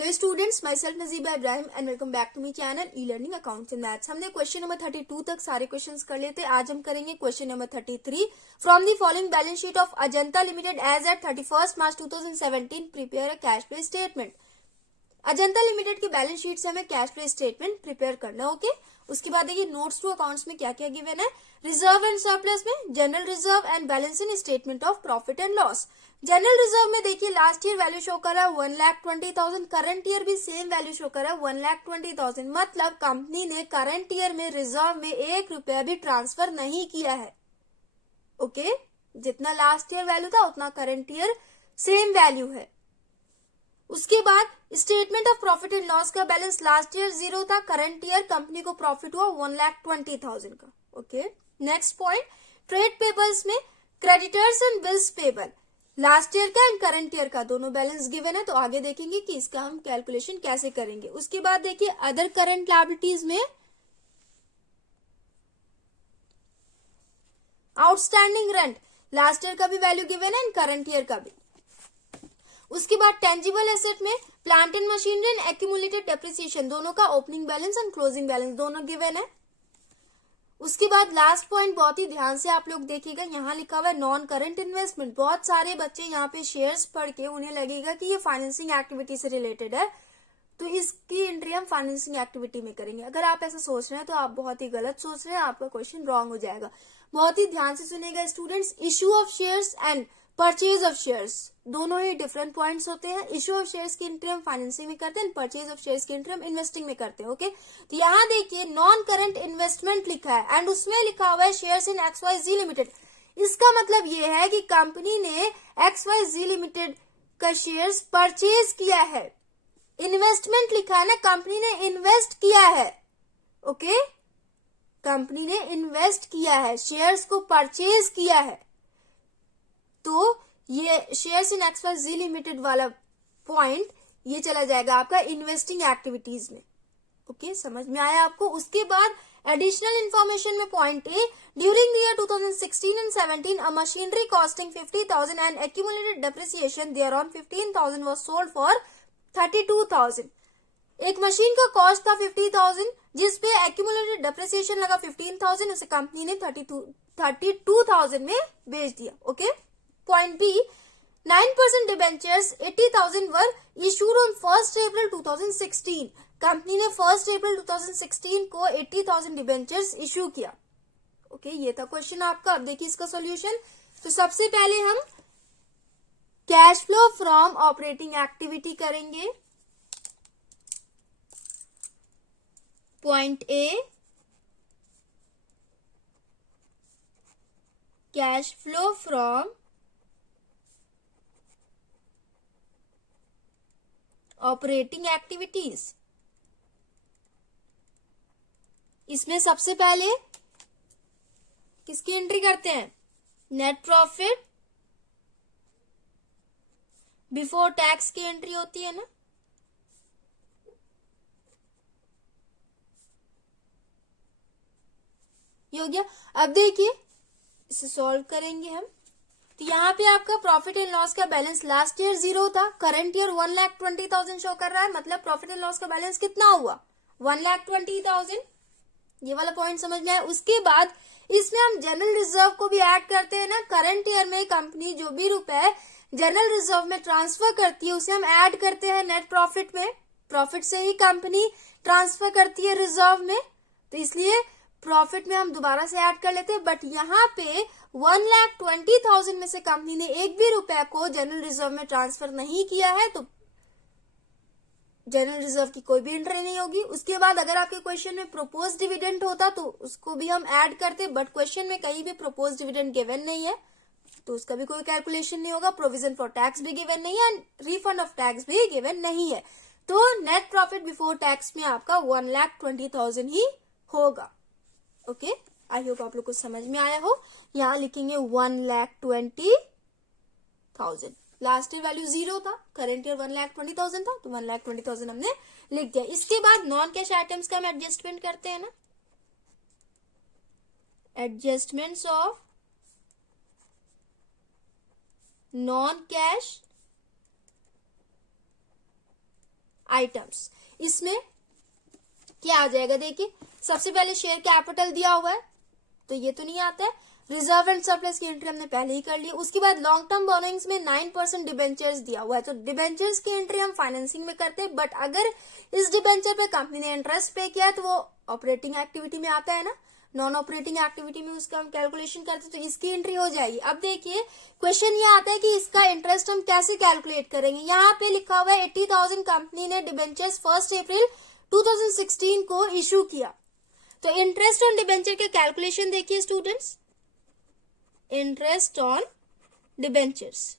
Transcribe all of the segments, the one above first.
Hello students, my self Najiba Ibrahim and welcome back to my channel e learning accounts and maths. हमने question number 32 तक सारे questions कर लेते। आज हम करेंगे question number 33। From the following balance sheet of Ajanta limited as at 31 March 2017 prepare a cash flow statement. Ajanta limited की balance sheet से हमें कैश फ्लो स्टेटमेंट प्रिपेयर करना है। ओके, उसके बाद देखिए नोट्स टू अकाउंट्स में क्या क्या गिवन है। रिजर्व एंड सरप्लस में general reserve and balance in statement of profit and loss. General reserve में देखिए लास्ट ईयर वैल्यू शो कर रहा है 1,20,000, करंट ईयर भी सेम वैल्यू शो कर रहा है 1,20,000। मतलब कंपनी ने करंट ईयर में रिजर्व में 1 रुपया भी ट्रांसफर नहीं किया है। ओके, जितना लास्ट ईयर वैल्यू था उतना करंट ईयर सेम वैल्यू है। उसके बाद statement of profit and loss का बैलेंस लास्ट ईयर 0 था, करंट ईयर कंपनी को प्रॉफिट हुआ 1,20,000 का। Okay, next point, trade payables में creditors and bills payable last year का एंड करंट ईयर का दोनों बैलेंस गिवन है, तो आगे देखेंगे कि इसका हम कैलकुलेशन कैसे करेंगे। उसके बाद देखिए अदर करंट लायबिलिटीज में आउटस्टैंडिंग रेंट लास्ट ईयर का भी वैल्यू गिवन है एंड करंट ईयर का भी। उसके बाद टेंजिबल एसेट में plant and machinery and accumulated depreciation दोनों का opening balance and closing balance दोनों गिवन है। उसके बाद लास्ट पॉइंट बहुत ही ध्यान से आप लोग देखिएगा, यहाँ लिखा हुआ है नॉन करंट इन्वेस्टमेंट। बहुत सारे बच्चे यहाँ पे शेयर्स पढ़ के उन्हें लगेगा कि ये फाइनेंसिंग एक्टिविटी से रिलेटेड है, तो इसकी एंट्री हम फाइनेंसिंग एक्टिविटी में करेंगे। अगर आप ऐसा सोच रहे हैं तो आप बहुत ही गलत सोच रहे हैं, आपका क्वेश्चन रॉन्ग हो जाएगा। बहुत ही ध्यान से सुनेगा students. Issue of shares and purchase of shares दोनों ही डिफरेंट पॉइंट्स होते हैं। इश्यू ऑफ शेयर्स की एंट्री हम फाइनेंसिंग में करते हैं, परचेज ऑफ शेयर्स की एंट्री हम इन्वेस्टिंग में करते हैं। ओके, तो यहाँ देखिए नॉन करंट इन्वेस्टमेंट लिखा है एंड उसमें लिखा हुआ है शेयर्स इन XYZ लिमिटेड। इसका मतलब ये है कि कंपनी ने XYZ लिमिटेड का शेयर्स परचेज किया है। इन्वेस्टमेंट लिखा है ना, कंपनी ने इन्वेस्ट किया है। ओके, कंपनी ने इन्वेस्ट किया है, शेयर्स को परचेज किया है, तो ये शेयर्स इन XYZ लिमिटेड वाला पॉइंट ये चला जाएगा आपका इन्वेस्टिंग एक्टिविटीज में। ओके, समझ में आया आपको। उसके बाद एडिशनल इंफॉर्मेशन में point A, during the year 2016 and 17 a machinery costing 50,000 and accumulated depreciation thereon 15,000 was sold for 32,000। एक मशीन का कॉस्ट था 50,000 जिसपे एक्यूमुलेटेड डेप्रिसिएशन लगा 15,000, उसे कंपनी ने 32,000 में बेच दिया। Okay, point B, 9% debentures 80,000 were issued on 1 April 2016। Company ने 1 अप्रैल 2016 को 80,000 डिबेंचर्स इशू किया। ओके, ये था क्वेश्चन आपका। अब देखिए इसका सॉल्यूशन। तो सबसे पहले हम cash flow from operating activity करेंगे। Point A, cash flow from operating activities. इसमें सबसे पहले किसकी एंट्री करते हैं? नेट प्रॉफिट बिफोर टैक्स की एंट्री होती है ना। ये हो गया। अब देखिए इसे सॉल्व करेंगे हम। तो यहाँ पे आपका प्रॉफिट एंड लॉस का बैलेंस लास्ट ईयर 0 था, करंट ईयर 1,20,000 शो कर रहा है, मतलब प्रॉफिट एंड लॉस का बैलेंस कितना हुआ? 1,20,000। ये वाला पॉइंट समझ में आया। उसके बाद इसमें हम जनरल रिजर्व को भी ऐड करते हैं ना। करंट ईयर में कंपनी जो भी रुपए जनरल रिजर्व में ट्रांसफर करती है उसे हम ऐड करते हैं नेट प्रॉफिट में। प्रॉफिट से ही कंपनी ट्रांसफर करती है रिजर्व में, तो इसलिए प्रॉफिट में हम दोबारा से ऐड कर लेते हैं। बट यहाँ पे 1,20,000 में से कंपनी ने एक भी रुपया को जनरल रिजर्व में ट्रांसफर नहीं किया है, तो जनरल रिजर्व की कोई भी एंट्री नहीं होगी। उसके बाद अगर आपके क्वेश्चन में प्रोपोज डिविडेंड होता तो उसको भी हम ऐड करते, बट क्वेश्चन में कहीं भी प्रोपोज डिविडेंड गिवन नहीं है, तो उसका भी कोई कैलकुलेशन नहीं होगा। प्रोविजन फॉर टैक्स भी गिवन नहीं है एंड रिफंड ऑफ टैक्स भी गिवन नहीं है, तो नेट प्रॉफिट बिफोर टैक्स में आपका 1,20,000 ही होगा। ओके, आई होप आप लोग को समझ में आया हो। यहाँ लिखेंगे 1,20,000। लास्ट ईयर वैल्यू 0 था, करंट ईयर 1,20,000 था, तो 1,20,000 हमने लिख दिया। इसके बाद नॉन कैश आइटम्स का हम एडजस्टमेंट करते हैं ना। Adjustments of non cash items. इसमें क्या आ जाएगा, देखिए सबसे पहले शेयर कैपिटल दिया हुआ है तो ये तो नहीं आता है। रिजर्व एंड सरप्लस की एंट्री हमने पहले ही कर ली। उसके बाद लॉन्ग टर्म बोरोइंग्स में 9% डिबेंचर्स दिया हुआ है, तो डिबेंचर्स की एंट्री हम फाइनेंसिंग में करते हैं, बट अगर इस डिबेंचर पे कंपनी ने इंटरेस्ट पे किया है तो वो ऑपरेटिंग एक्टिविटी में आता है ना, नॉन ऑपरेटिंग एक्टिविटी में उसका हम कैलकुलेशन करते हैं, तो इसकी एंट्री हो जाएगी। अब देखिए क्वेश्चन ये आता है कि इसका इंटरेस्ट हम कैसे कैलकुलेट करेंगे। यहाँ पे लिखा हुआ है 80,000 कंपनी ने डिबेंचर्स 1 अप्रैल 2016 को इशू किया, तो इंटरेस्ट ऑन डिबेंचर के कैलकुलेशन देखिए स्टूडेंट्स, इंटरेस्ट ऑन डिबेंचर्स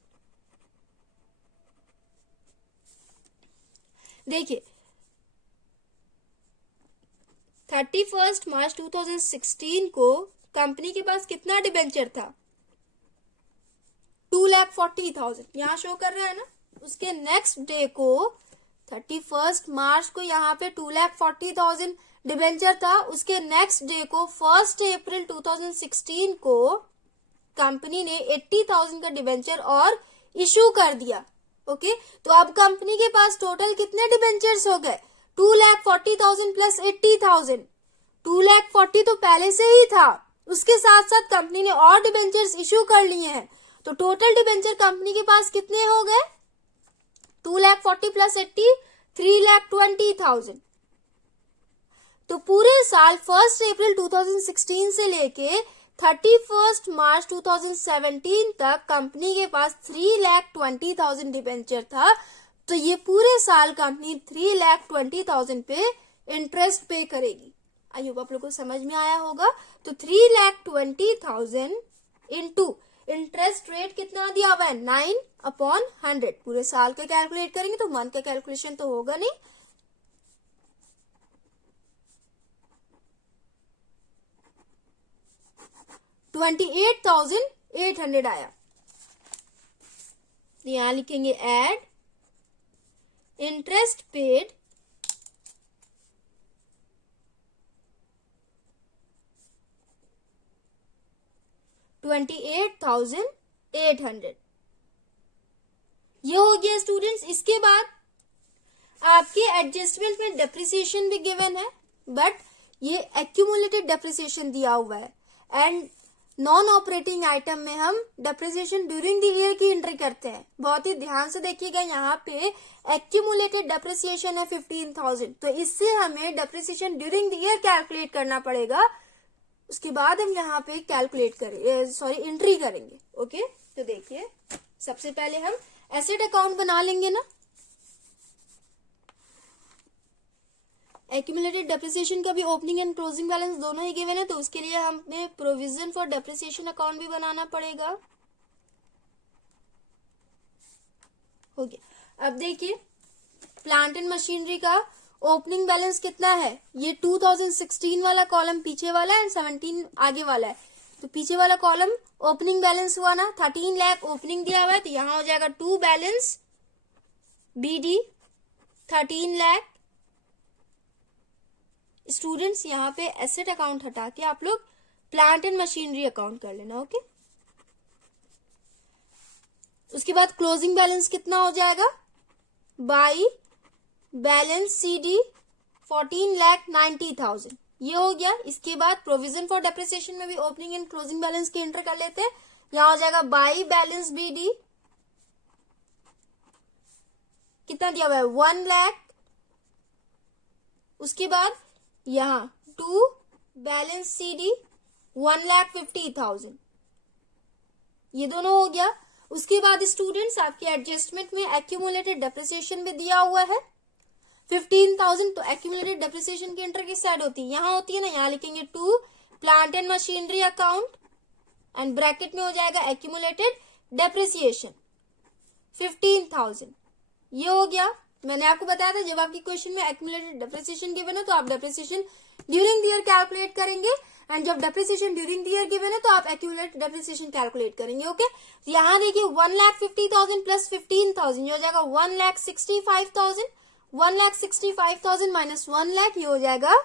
देखिए 31 मार्च 2016 को कंपनी के पास कितना डिबेंचर था, 2,40,000 यहां शो कर रहा है ना। उसके नेक्स्ट डे को 31 मार्च को यहाँ पे 2,40,000 डिबेंचर था। उसके नेक्स्ट डे को 1 अप्रैल 2016 को कंपनी ने 80,000 का डिबेंचर और इशू कर दिया। ओके, तो अब कंपनी के पास टोटल कितने डिबेंचर्स हो गए, 2,40,000 प्लस 80,000। 2,40,000 तो पहले से ही था, उसके साथ साथ कंपनी ने और डिबेंचर्स इशू कर लिए हैं, तो टोटल डिबेंचर कंपनी के पास कितने हो गए, 2,40,000 प्लस 80, 3,20,000। तो पूरे साल 1 अप्रैल 2016 से लेके 31 मार्च 2017 तक कंपनी के पास 3,20,000 डिबेंचर था, तो ये पूरे साल कंपनी 3,20,000 पे इंटरेस्ट पे करेगी। आई होप आप लोगों को समझ में आया होगा। तो 3,20,000 इंटू इंटरेस्ट रेट कितना दिया हुआ है, 9/100। पूरे साल का कैलकुलेट करेंगे तो मंथ का कैलकुलेशन तो होगा नहीं, 28,800 आया। यहां लिखेंगे एड इंटरेस्ट पेड $28,800। ये हो गया स्टूडेंट्स। इसके बाद आपके एडजस्टमेंट में डेप्रिसिएशन भी गिवन है, बट ये एक्यूमुलेटेड डेप्रिसिएशन दिया हुआ है, एंड नॉन ऑपरेटिंग आइटम में हम डेप्रिसिएशन ड्यूरिंग द ईयर की एंट्री करते हैं। बहुत ही ध्यान से देखिएगा, यहाँ पे एक्यूमुलेटेड डेप्रिसिएशन है 15,000, तो इससे हमें depreciation during the year calculate करना पड़ेगा। उसके बाद हम यहाँ पे कैलकुलेट करेंगे, एंट्री करेंगे। ओके, तो देखिए सबसे पहले हम एसेट अकाउंट बना लेंगे ना। एक्यूमुलेटेड डेप्रिसिएशन का भी ओपनिंग एंड क्लोजिंग बैलेंस दोनों ही गिवन है, तो उसके लिए हमें प्रोविजन फॉर डेप्रिसिएशन अकाउंट भी बनाना पड़ेगा। हो गया। अब देखिए प्लांट एंड मशीनरी का ओपनिंग बैलेंस कितना है, ये 2016 वाला कॉलम पीछे वाला है एंड 17 आगे वाला है। तो पीछे वाला कॉलम ओपनिंग बैलेंस हुआ ना, 13 लाख ओपनिंग दिया हुआ है, तो यहां हो जाएगा to balance BD 13 lakh. Students यहाँ पे एसेट अकाउंट हटा के आप लोग प्लांट एंड मशीनरी अकाउंट कर लेना। ओके, उसके बाद क्लोजिंग बैलेंस कितना हो जाएगा, बाई बैलेंस CD 14,90,000 ये हो गया। इसके बाद प्रोविजन फॉर डेप्रिसिएशन में भी ओपनिंग एंड क्लोजिंग बैलेंस की एंटर कर लेते हैं। यहां हो जाएगा बाई बैलेंस BD कितना दिया हुआ है, 1 लाख। उसके बाद यहां टू बैलेंस CD 1,50,000 ये दोनों हो गया। उसके बाद स्टूडेंट्स आपके एडजस्टमेंट में एक्यूमुलेटेड डेप्रिसिएशन भी दिया हुआ है 15,000, तो एक्यूमुलेटेड डेप्रिसिएशन की एंटर किस साइड होती है, यहां होती है ना। यहां लिखेंगे to plant and machinery account and bracket में हो जाएगा एक्यूमुलेटेड डेप्रिसिएशन 15,000 ये हो गया। मैंने आपको बताया था जब आपकी क्वेश्चन में एक्यूमुलेटेड डेप्रिसिएशन गिवन है तो आप depreciation during the year calculate करेंगे, एंड जब depreciation during the year given है तो आप एक्यूमुलेटेड डेप्रिसिएशन कैलकुलेट करेंगे। ओके, यहाँ देखिए 1,50,000 प्लस 15,000 ये हो जाएगा 1,65,000। 1,65,000 माइनस 1 लाख ये हो जाएगा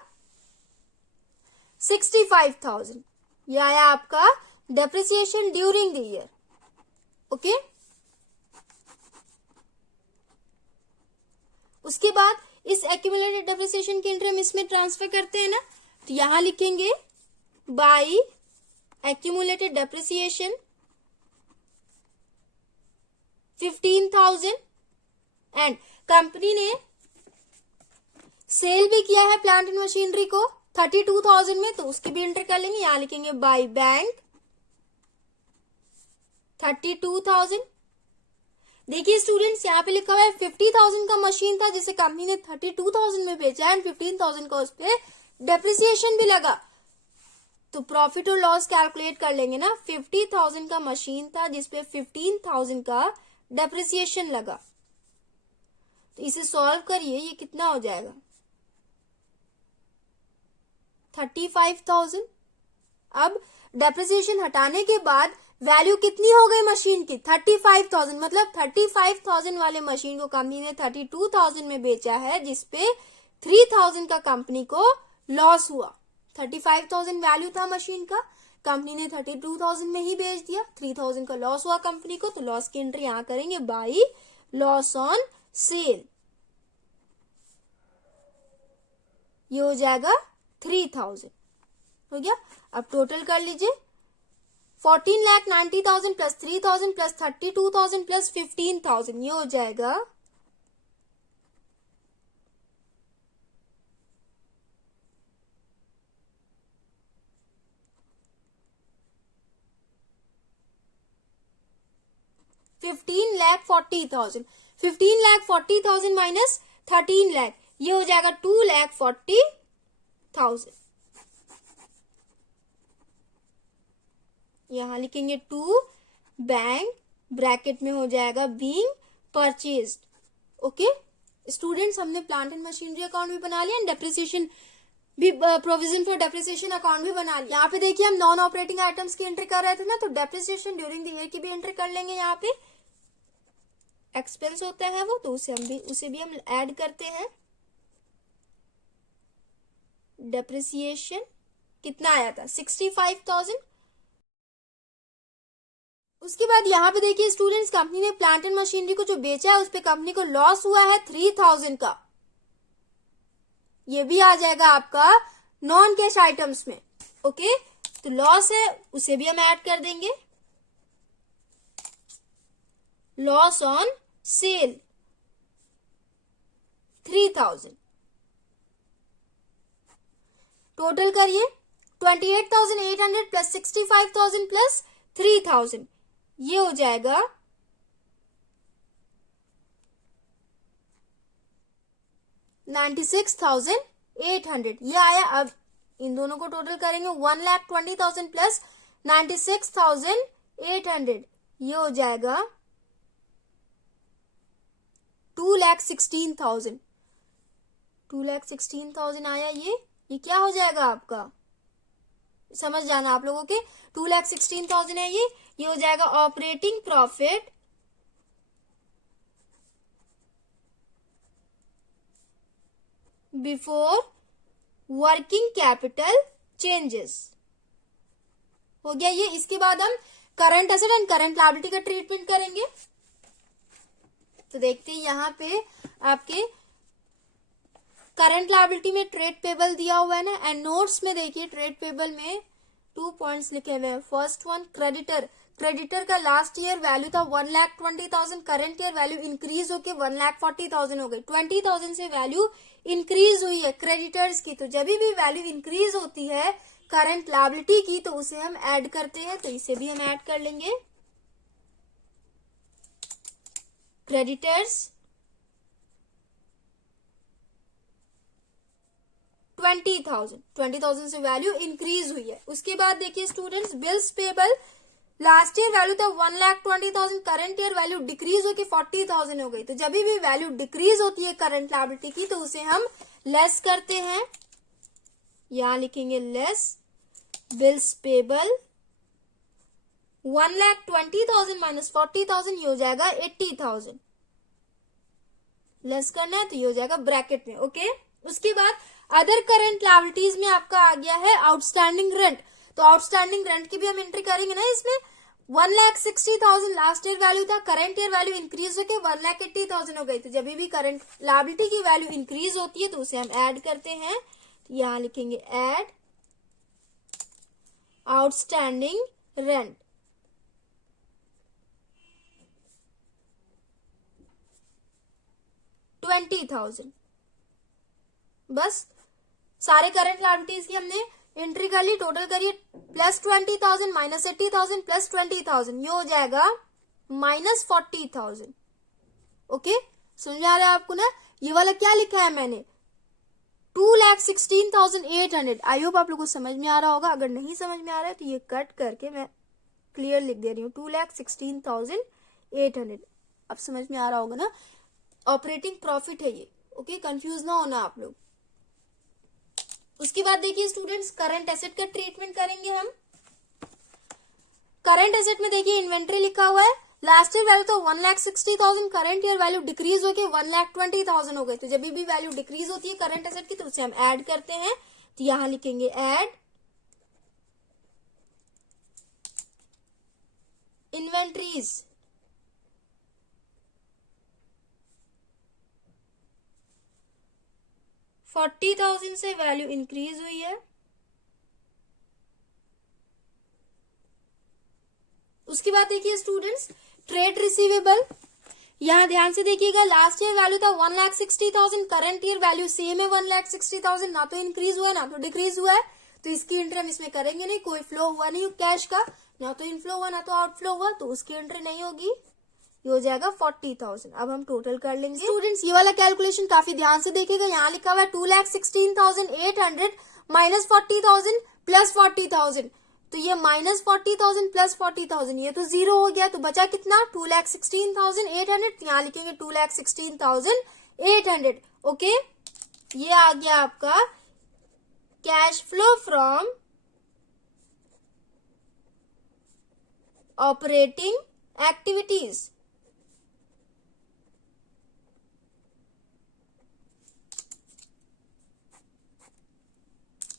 65,000। ये आया आपका depreciation during the year. Okay, उसके बाद इस एक्यूमुलेटेड डेप्रिसिएशन की एंट्री हम इसमें ट्रांसफर करते हैं ना, तो यहां लिखेंगे by accumulated depreciation 15,000 and company ने सेल भी किया है प्लांट एंड मशीनरी को 32,000 में, तो उसकी भी एंटर कर लेंगे। यहां लिखेंगे बाई बैंक 32,000। देखिए स्टूडेंट्स, यहाँ पे लिखा हुआ है 50,000 का मशीन था जिसे कंपनी ने 32,000 में बेचा एंड 15,000 का उस पर डेप्रिसिएशन भी लगा, तो प्रॉफिट और लॉस कैलकुलेट कर लेंगे ना। 50,000 का मशीन था जिसपे 15,000 का डेप्रिसिएशन लगा, तो इसे सॉल्व करिए, ये कितना हो जाएगा 35,000। अब डेप्रिसिएशन हटाने के बाद वैल्यू कितनी हो गई मशीन की 35,000, मतलब 35,000 वाले मशीन को कंपनी ने 32,000 में बेचा है जिसपे 3,000 का कंपनी को लॉस हुआ। 35,000 वैल्यू था मशीन का, कंपनी ने 32,000 में ही बेच दिया, 3,000 का लॉस हुआ कंपनी को, तो लॉस की एंट्री यहां करेंगे बाई लॉस ऑन सेल, ये हो जाएगा 3,000 हो गया। अब टोटल कर लीजिए 14,90,000 प्लस 3,000 प्लस 32,000 प्लस 15,000, ये हो जाएगा 15,40,000। 15,40,000 माइनस 13 लाख, ये हो जाएगा 2,40,000। यहां लिखेंगे टू बैंक ब्रैकेट में हो जाएगा बीइंग परचेज्ड। ओके स्टूडेंट्स, हमने प्लांट एंड मशीनरी अकाउंट भी बना लिया एंड डेप्रिसिएशन भी, प्रोविजन फॉर डेप्रिसिएशन अकाउंट भी बना लिया। यहाँ पे देखिए हम नॉन ऑपरेटिंग आइटम्स की एंट्री कर रहे थे ना, तो डेप्रिसिएशन ड्यूरिंग द ईयर की भी एंट्री कर लेंगे। यहाँ पे एक्सपेंस होता है वो, तो उसे भी हम ऐड करते हैं। डेप्रिसिएशन कितना आया था 65,000। उसके बाद यहाँ पे देखिए स्टूडेंट्स, कंपनी ने प्लांट एंड मशीनरी को जो बेचा है उस पे कंपनी को लॉस हुआ है 3,000 का, ये भी आ जाएगा आपका नॉन कैश आइटम्स में। ओके, तो लॉस है उसे भी हम ऐड कर देंगे। Loss on sale 3,000। टोटल करिए 28,800 प्लस 65,000 प्लस 3,000, ये हो जाएगा 96,800, ये आया। अब इन दोनों को टोटल करेंगे 1,20,000 प्लस 96,800, ये हो जाएगा 2,16,000। 2,16,000 आया, ये क्या हो जाएगा आपका, समझ जाना आप लोगों के। 2,16,000 है ये हो जाएगा operating profit before working capital changes, हो गया ये। इसके बाद हम current asset and current liability का ट्रीटमेंट करेंगे। तो देखते हैं यहाँ पे आपके करंट लायबिलिटी में ट्रेड पेबल दिया हुआ है ना, एंड नोट्स में देखिए ट्रेड पेबल में 2 पॉइंट्स लिखे हुए हैं। फर्स्ट वन क्रेडिटर, क्रेडिटर का लास्ट ईयर वैल्यू था 1,20,000, करंट ईयर वैल्यू इंक्रीज होके 1,40,000 हो गई। 20,000 से वैल्यू इंक्रीज हुई है क्रेडिटर्स की, तो जब भी वैल्यू इंक्रीज होती है करंट लायबिलिटी की तो उसे हम ऐड करते हैं, तो इसे भी हम ऐड कर लेंगे। क्रेडिटर्स 20,000 से वैल्यू इंक्रीज हुई है। उसके बाद देखिए students bills payable, last year value था 1,20,000, करंट ईयर वैल्यू डिक्रीज होकर 40,000 हो गई। तो जब भी वैल्यू डिक्रीज होती है करंट लायबिलिटी की तो उसे हम लेस करते हैं, यहां लिखेंगे लेस बिल्स पेबल। 1,20,000 माइनस 40,000, ये हो जाएगा 80,000। लेस करना है तो ये हो जाएगा ब्रैकेट में। ओके, उसके बाद अदर करंट लायबिलिटीज में आपका आ गया है आउटस्टैंडिंग रेंट, तो आउटस्टैंडिंग रेंट की भी हम एंट्री करेंगे ना इसमें। 1,60,000 लास्ट ईयर वैल्यू था, करंट ईयर वैल्यू इंक्रीज होकर 1,80,000 हो गई। तो जब भी करंट लायबिलिटी की वैल्यू इंक्रीज होती है तो उसे हम ऐड करते हैं। तो यहां लिखेंगे ऐड आउटस्टैंडिंग रेंट। $20,000। बस सारे करंट लायबिलिटीज की हमने एंट्री कर ली, टोटल करिए प्लस 20,000 माइनस 80,000 प्लस 20,000, ये हो जाएगा माइनस 40,000। ओके, समझ आ रहा है आपको ना? ये वाला क्या लिखा है मैंने, 2,16,800। आई होप आप लोगों को समझ में आ रहा होगा। अगर नहीं समझ में आ रहा है तो ये कट करके मैं क्लियर लिख दे रही हूँ, 2,16,800। अब समझ में आ रहा होगा ना? ऑपरेटिंग प्रॉफिट है ये। ओके, कंफ्यूज ना होना आप लोग। उसके बाद देखिए स्टूडेंट्स, करंट एसेट का ट्रीटमेंट करेंगे हम। करंट एसेट में देखिए इन्वेंट्री लिखा हुआ है, लास्ट ईयर वैल्यू तो 1,60,000, करंट ईयर वैल्यू डिक्रीज होकर 1,20,000 हो गई। तो जब भी वैल्यू डिक्रीज होती है करंट एसेट की तो उसे हम ऐड करते हैं। तो यहां लिखेंगे ऐड इन्वेंट्रीज। $40,000 से वैल्यू इंक्रीज हुई है। उसके बाद देखिए स्टूडेंट्स, ट्रेड रिसीवेबल। यहां ध्यान से देखिएगा, लास्ट ईयर वैल्यू था 1,60,000, करंट ईयर वैल्यू सेम है 1,60,000, ना तो इंक्रीज हुआ है ना तो डिक्रीज हुआ है। तो इसकी एंट्री हम इसमें करेंगे नहीं, कोई फ्लो हुआ नहीं कैश का, ना तो इनफ्लो हुआ ना तो आउटफ्लो हुआ, तो उसकी एंट्री नहीं होगी। ये हो जाएगा 40,000। अब हम टोटल कर लेंगे स्टूडेंट्स। ये वाला कैलकुलेशन काफी ध्यान से देखिएगा, यहाँ लिखा हुआ है 2,16,800 माइनस 40,000 प्लस 40,000। तो ये माइनस 40,000 प्लस 40,000 ये तो जीरो हो गया, तो बचा कितना, 2,16,800। यहाँ लिखेंगे 2,16,800। ओके, ये आ गया आपका cash flow from operating activities.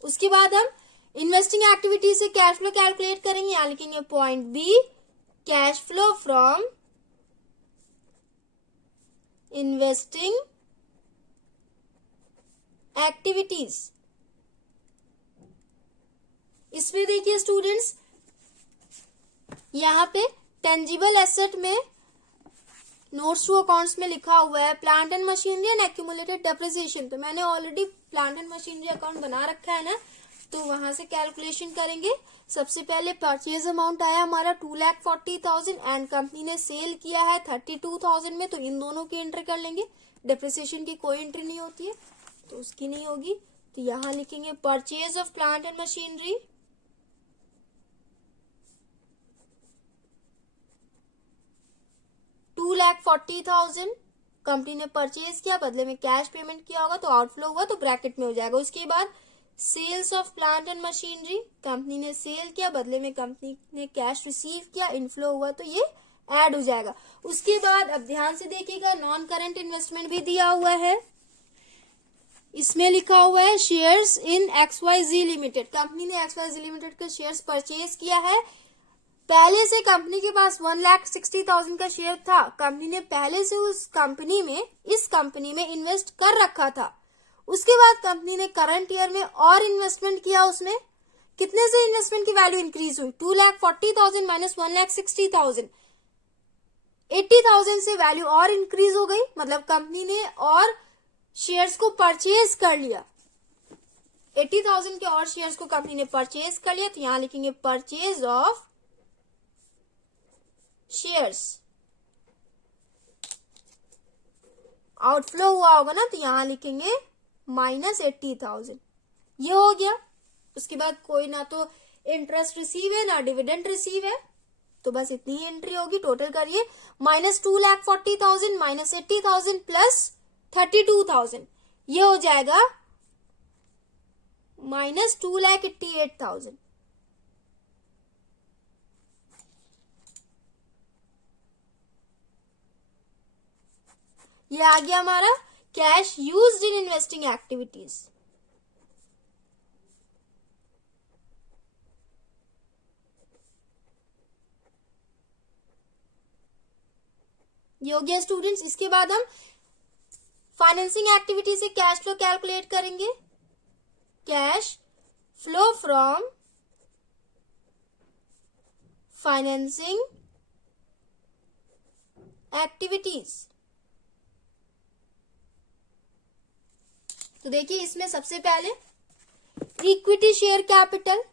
उसके बाद हम इन्वेस्टिंग एक्टिविटी से कैश फ्लो कैलकुलेट करेंगे। यहां लिखेंगे point B, cash flow from investing activities. इसमें देखिए स्टूडेंट्स, यहां पे टेंजिबल एसेट में नोट्स टू अकाउंट्स में लिखा हुआ है plant and machinery and accumulated depreciation. तो मैंने already plant and machinery account बना रखा है ना, तो वहां से कैलकुलेशन करेंगे। सबसे पहले परचेज अमाउंट आया हमारा 2,40,000 एंड कंपनी ने सेल किया है 32,000 में, तो इन दोनों की एंट्री कर लेंगे। डेप्रिसिएशन की कोई एंट्री नहीं होती है तो उसकी नहीं होगी। तो यहां लिखेंगे purchase of plant and machinery 2,40,000 company ने परचेज किया, बदले में कैश पेमेंट किया होगा तो आउटफ्लो हुआ तो ब्रैकेट में हो जाएगा। उसके बाद sales of plant and machinery, company ने सेल किया, बदले में कंपनी ने कैश रिसीव किया, इनफ्लो हुआ तो ये ऐड हो जाएगा। उसके बाद अब ध्यान से देखिएगा, नॉन करंट इन्वेस्टमेंट भी दिया हुआ है। इसमें लिखा हुआ है shares in XYZ limited. Company ने XYZ लिमिटेड के शेयर्स परचेज किया है। पहले से कंपनी के पास 1,60,000 का शेयर था, कंपनी ने पहले से उस कंपनी में इस कंपनी में इन्वेस्ट कर रखा था। उसके बाद कंपनी ने करंट ईयर में और इन्वेस्टमेंट किया, उसमें कितने से इन्वेस्टमेंट की वैल्यू इंक्रीज हुई, 2,40,000 माइनस 1,60,000, 80,000 से वैल्यू और इंक्रीज हो गई। मतलब कंपनी ने और शेयर्स को परचेज कर लिया, 80,000 के और शेयर्स को कंपनी ने परचेज कर लिया। तो यहां लिखेंगे परचेज ऑफ शेयर्स। आउटफ्लो हुआ होगा ना, तो यहां लिखेंगे माइनस 80,000। ये हो गया। उसके बाद कोई ना तो इंटरेस्ट रिसीव है ना डिविडेंड रिसीव है, तो बस इतनी ही एंट्री होगी। टोटल करिए, माइनस 2,40,000 माइनस 80,000 प्लस 32,000, ये हो जाएगा माइनस 2,88,000। ये आ गया हमारा cash used in investing activities. ये हो गया स्टूडेंट्स। इसके बाद हम फाइनेंसिंग एक्टिविटी से कैश फ्लो कैलकुलेट करेंगे। Cash flow from financing activities. तो देखिए इसमें सबसे पहले इक्विटी शेयर कैपिटल,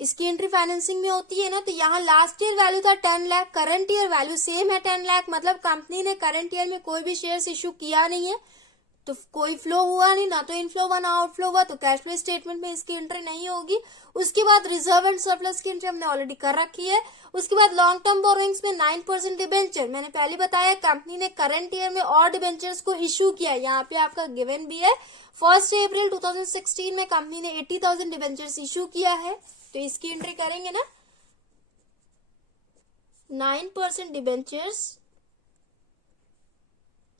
इसकी एंट्री फाइनेंसिंग में होती है ना। तो यहाँ लास्ट ईयर वैल्यू था 10 lakh, current year value same है 10 लाख, मतलब कंपनी ने करंट ईयर में कोई भी शेयर्स इश्यू किया नहीं है, तो कोई फ्लो हुआ नहीं, ना तो इनफ्लो हुआ ना आउटफ्लो हुआ, तो कैश फ्लो स्टेटमेंट में इसकी एंट्री नहीं होगी। उसके बाद रिजर्व एंड सरप्लस की एंट्री हमने ऑलरेडी कर रखी है। उसके बाद लॉन्ग टर्म बोरोइंग्स में 9% डिबेंचर, मैंने पहले बताया कंपनी ने करंट ईयर में और डिबेंचर्स को इश्यू किया, यहाँ पे आपका गिवन भी है। 1 अप्रैल 2016 में कंपनी ने 80,000 डिबेंचर्स इश्यू किया है, तो इसकी एंट्री करेंगे ना। 9% डिबेंचर्स,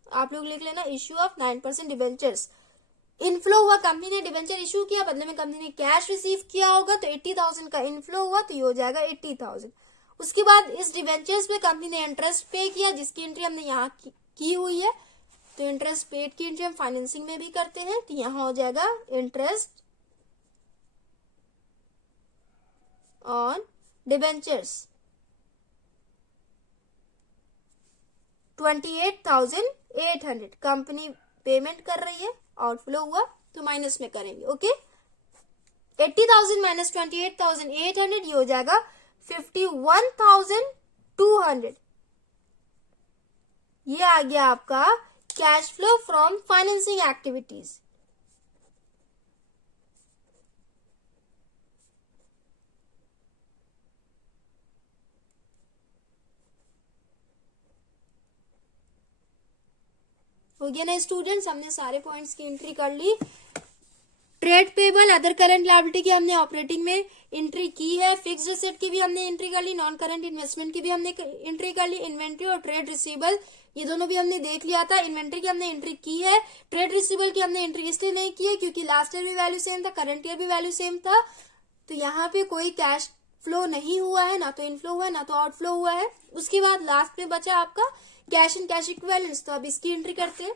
आप लोग लिख लेना, इश्यू ऑफ 9% डिबेंचर्स। इनफ्लो हुआ, कंपनी ने डिबेंचर इश्यू किया, बदले में कंपनी ने कैश रिसीव किया होगा, तो 80,000 का इनफ्लो हुआ, तो ये हो जाएगा 80,000। उसके बाद इस डिबेंचर्स पे कंपनी ने इंटरेस्ट पे किया, जिसकी एंट्री हमने यहाँ की हुई है। तो इंटरेस्ट पेड की एंट्री हम फाइनेंसिंग में भी करते हैं, तो यहाँ हो जाएगा interest on debentures 28,800 company payment कर रही है, आउटफ्लो हुआ तो माइनस में करेंगे। ओके, 80,000 माइनस 28,800 ये हो जाएगा 51,200। ये आ गया आपका cash flow from financing activities. हो गया ना स्टूडेंट्स, हमने सारे पॉइंट्स की एंट्री कर ली। Trade payable other current liability की हमने ऑपरेटिंग में एंट्री की है, फिक्स्ड एसेट की भी हमने एंट्री कर ली, नॉन करंट इन्वेस्टमेंट की भी हमने एंट्री कर ली, इन्वेंट्री और ट्रेड रिसीवेबल ये दोनों भी हमने देख लिया था। इन्वेंट्री की हमने एंट्री की है, ट्रेड रिसीवेबल की हमने एंट्री इसलिए नहीं की है क्योंकि लास्ट ईयर भी वैल्यू सेम था, करंट ईयर भी वैल्यू सेम था, तो यहाँ पे कोई कैश फ्लो नहीं हुआ है, ना तो इनफ्लो हुआ है ना तो आउटफ्लो हुआ है। उसके बाद लास्ट में बचा आपका कैश एंड कैश इक्विवेलेंट्स, तो अब इसकी एंट्री करते हैं।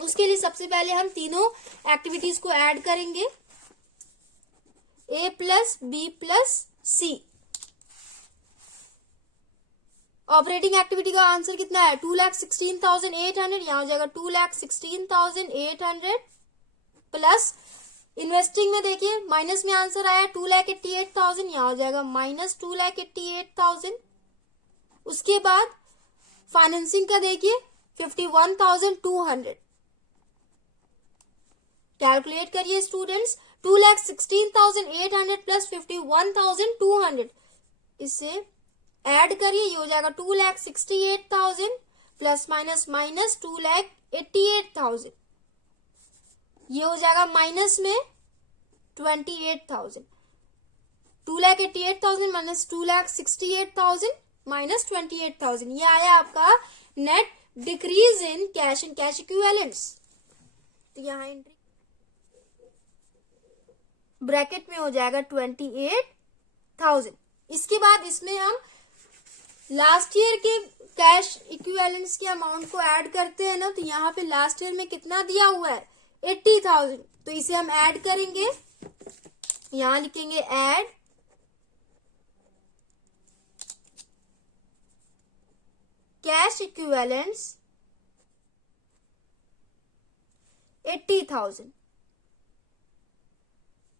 उसके लिए सबसे पहले हम तीनों एक्टिविटीज को ऐड करेंगे, A plus B plus C. Operating activity का आंसर कितना है 2,16,800, यहाँ हो जाएगा 2,16,800 प्लस इन्वेस्टिंग में देखिए माइनस में आंसर आया 2,88,000, यहाँ हो जाएगा माइनस 2,88,000। उसके बाद फाइनेंसिंग का देखिए 51,200। कैलकुलेट करिए स्टूडेंट्स, 2,16,800 प्लस 51,200, इससे ऐड करिए, ये हो जाएगा 2,68,000 प्लस माइनस माइनस 2,88,000, ये हो जाएगा माइनस में 28,000। 2,88,000 माइनस 2,68,000 माइनस 28,000, ये आया आपका net decrease in cash and cash equivalents. तो यहाँ एंट्री ब्रैकेट में हो जाएगा 28,000। इसके बाद इसमें हम लास्ट ईयर के कैश इक्विवेलेंट्स के अमाउंट को ऐड करते हैं ना, तो यहाँ पे लास्ट ईयर में कितना दिया हुआ है 80,000, तो इसे हम ऐड करेंगे, यहां लिखेंगे ऐड कैश इक्विवेलेंट्स 80,000।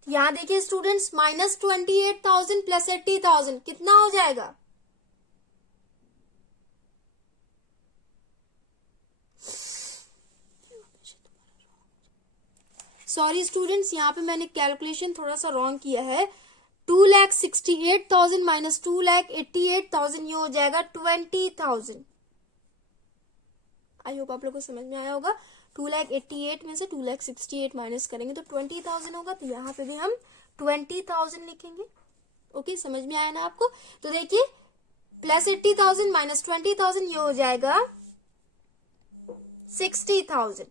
यहां देखिए स्टूडेंट्स, माइनस 28,000 प्लस 80,000 कितना हो जाएगा, सॉरी स्टूडेंट्स यहाँ पे मैंने कैलकुलेशन थोड़ा सा रॉन्ग किया है। 2,68,000 माइनस 2,88,000 ये हो जाएगा 20,000। आई होप आप लोगों को समझ में आया होगा। 2,88,000 में से 2,68,000 माइनस करेंगे तो 20,000 होगा, तो यहाँ पे भी हम 20,000 लिखेंगे। ओके, समझ में आया ना आपको। तो देखिए प्लस 80,000 माइनस 20,000 ये हो जाएगा 60,000,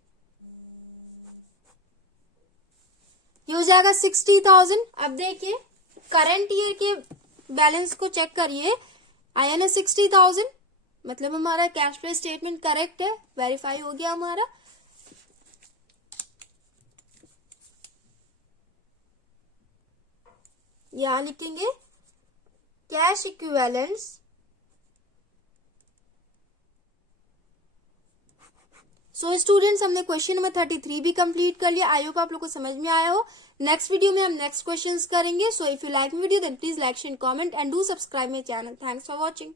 ये हो जाएगा 60,000। अब देखिए करंट ईयर के बैलेंस को चेक करिए, आया ना 60,000, मतलब हमारा कैश फ्लो स्टेटमेंट करेक्ट है, वेरीफाई हो गया हमारा। यहां लिखेंगे कैश इक्विवेलेंट्स सो स्टूडेंट्स, हमने क्वेश्चन नंबर 33 भी कंप्लीट कर लिया। आई होप आप लोग को समझ में आया हो। नेक्स्ट वीडियो में हम नेक्स्ट क्वेश्चंस करेंगे। So if you like video then please like share comment and do subscribe my channel. Thanks for watching.